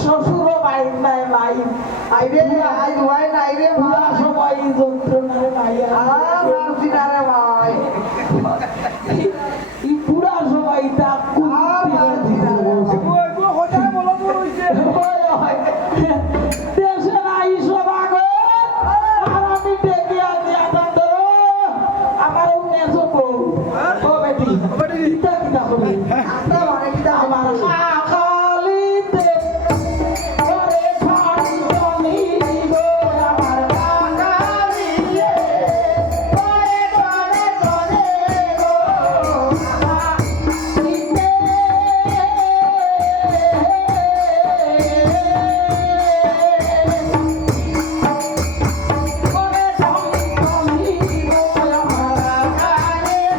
শ্বশুরও বাইর নাই ভাই আইরে আই দুয়াই নাই রে পুরা সময় যন্ত্রণারে ভাই মারছি না রে ভাই এই পুরা সময় তা মারছি না রে ওই কথা বলো বলছে দেশে নাই সবাগো আর আমি ডেকে আছি আনন্দ আমার নেছো কো ও বেটি কিতা কিতা বলি আতা মানে কি আমার খালিতে ওরে ফানি গো আমার কাকারিয়ে ওরে করে করে গো কিতে ওরে ফানি গো আমার কাকারিয়ে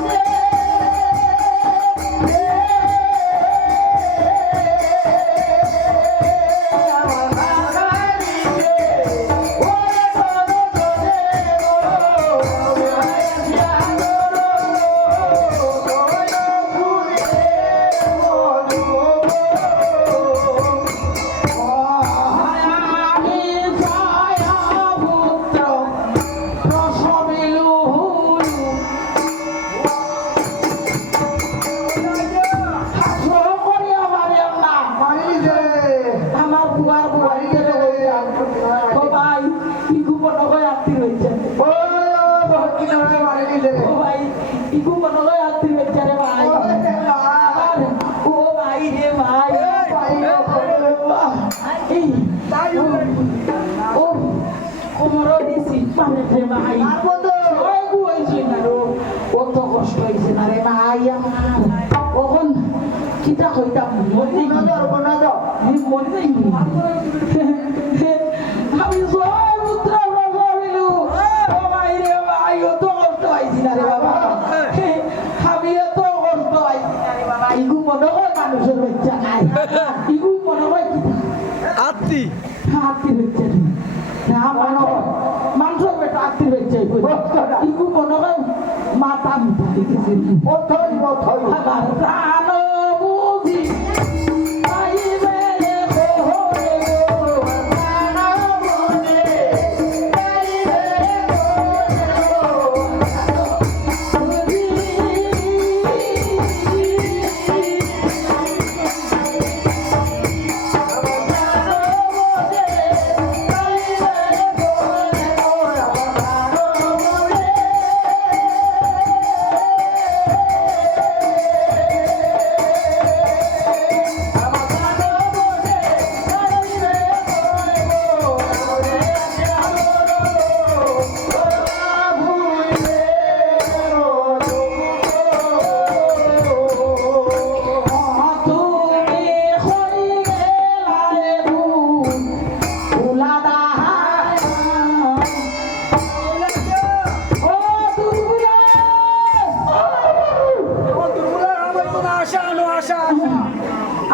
আমার বুয়ার বুয়ারি গেলে ও ভাই ইগু মনে হয় আত্মীয় হয়েছে ও ভক্তি ধরে মারিনি রে ও ভাই ইগু মনে হয় আত্মীয় হয়েছে রে ভাই ও ভাই রে ভাই এই ও কোমরও দিছি মানে রে ভাই ওই গু হয়েছে না রো কত কষ্ট হয়েছে না রে ভাই আমার ওখন কিতা কইতাম মনে না দাও মনে আমি জয় পুত্র ভাবিলু ও ভাই রে ভাই অত কষ্ট হয়েছি না রে বাবা আমি এত কষ্ট হয়েছি না রে বাবা ইগু মনে হয় মানুষের বাচ্চা নাই ইগু মনে হয় কি আত্তি আত্মীর বাচ্চা না মনে হয় মানুষের বেটা আত্মীর বাচ্চা ইগু মনে হয় মাতা মিটা দেখেছি ওঠই ওঠই আমার প্রাণ বুঝি পাইবে হরে গো প্রাণ বুঝি পাইবে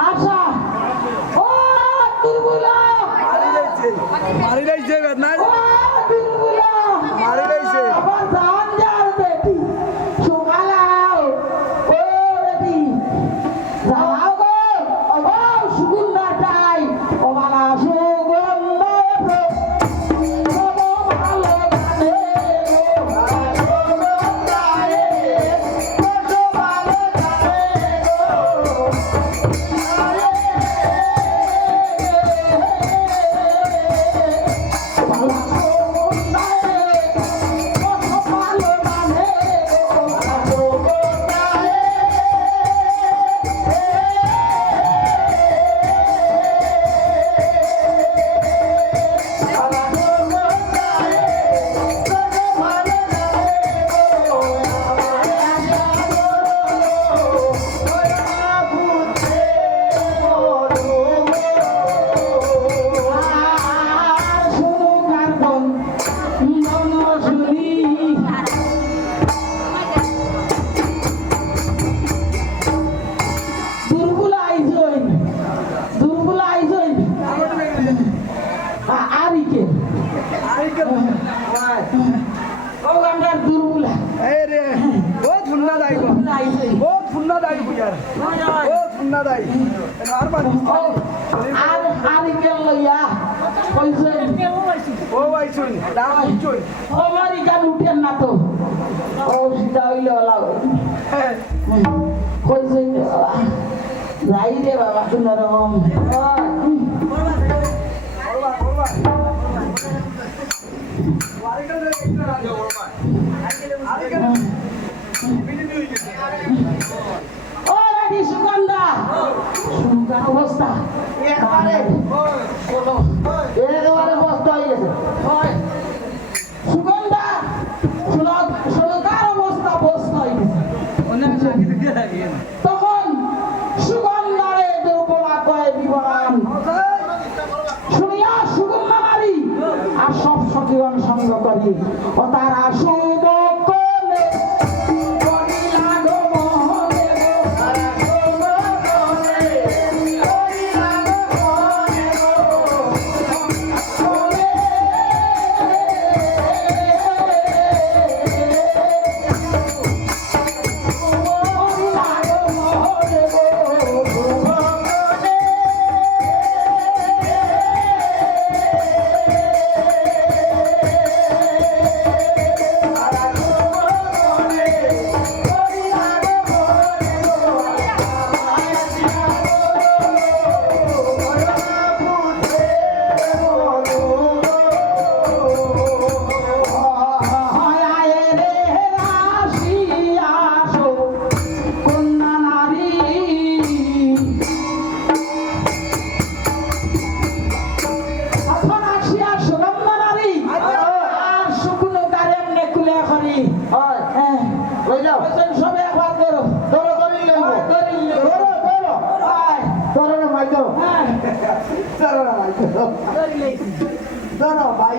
আশা ও তুরবুলা মারি লাইছে বেদনা ও তুরবুলা মারি লাইছে আবার জান যার বেটি সকালাও ও বেটি যাও গো ও সুগন্ধা চাই ও মালা সুগন্ধ ভালো গানে হারি কেন লইয়া কইছেন ও ভাই শুন দাঁড়াই চল আমারই গান উঠেন না তো ও সিধা হইলে ওলা কইছেন যাই রে বাবা কোন রকম ও রানী সুগন্ধা সুগন্ধা অবস্থা একেবারে বস্তা হয়ে গেছে সুগন্ধা সুলতার অবস্থা বস্তা হয়ে গেছে তখন সুগন্ধারে দুর্বলা কয়ে বিবরণ শুনিয়া সুগন্ধা নারী আর সব সখীগণ সঙ্গ করি ও তারা শুভ কোলে করিলা গো মোহনে গো, তারা শুভ কোলে করিলা গো মোহনে গো, কোলে। করিলা গো মোহনে গো, শুভ কোলে। সবে একবার করো ধরো ধরি ধরো ধরো ধরো না ভাই ধরো ধরো না ভাই ধরো ভাই